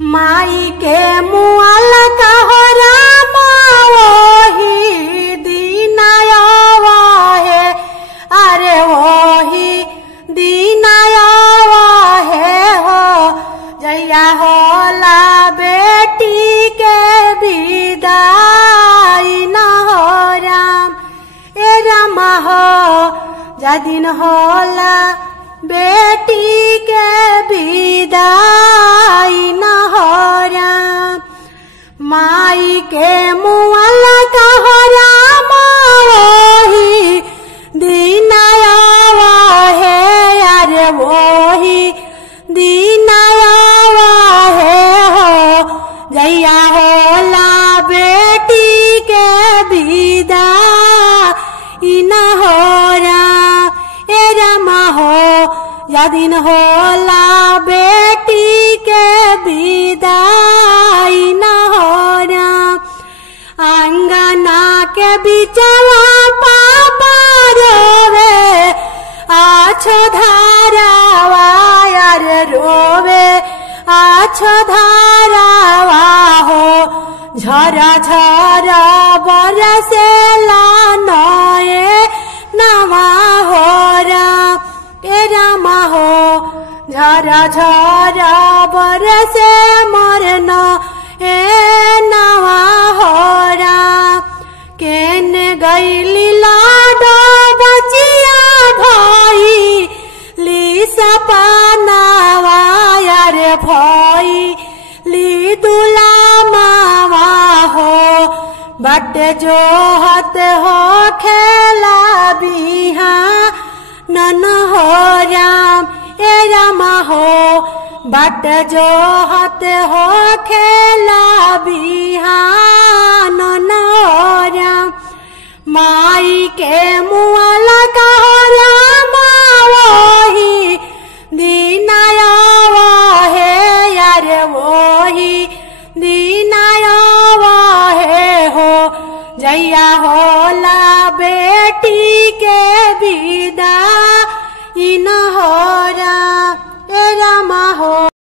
माई के मुआल कहो राम वही दीनायवा है, अरे वही दीनायवा है हो जैया होला बेटी के विदाई न हो राम। ए राम हो जदिन होला बेटी के विदाई न हो राम। माई के मुआल कहो राम वही दीनायवा है, अरे वही दीनायवा है हो जैया होला बेटी के विदाई न हो राम। ए राम हो यदिन होला बेटी के विदाई न हो राम। अंगना के बिचवा पापा रोवे आछो धारावा, यार रोवे आछो धारावा हो झरा झरा बरसेला नये नवा हो राम। ए राम हो झरा झरा बरसे मरन ए नवा हो राम। केने गईली लाडो बचिया भाई ली सपनावा, यार भाई ली दुला मावा हो बट जो हत हो खेला बिहा नन हो राम। ए राम हो बट जो हत हो खेला बिहान न हो राम। माई के मुआल कहो राम वही दीनायवा है, यार वही दीनायवा है हो जैया होला बेटी के विदाई न हो राम। ए राम हो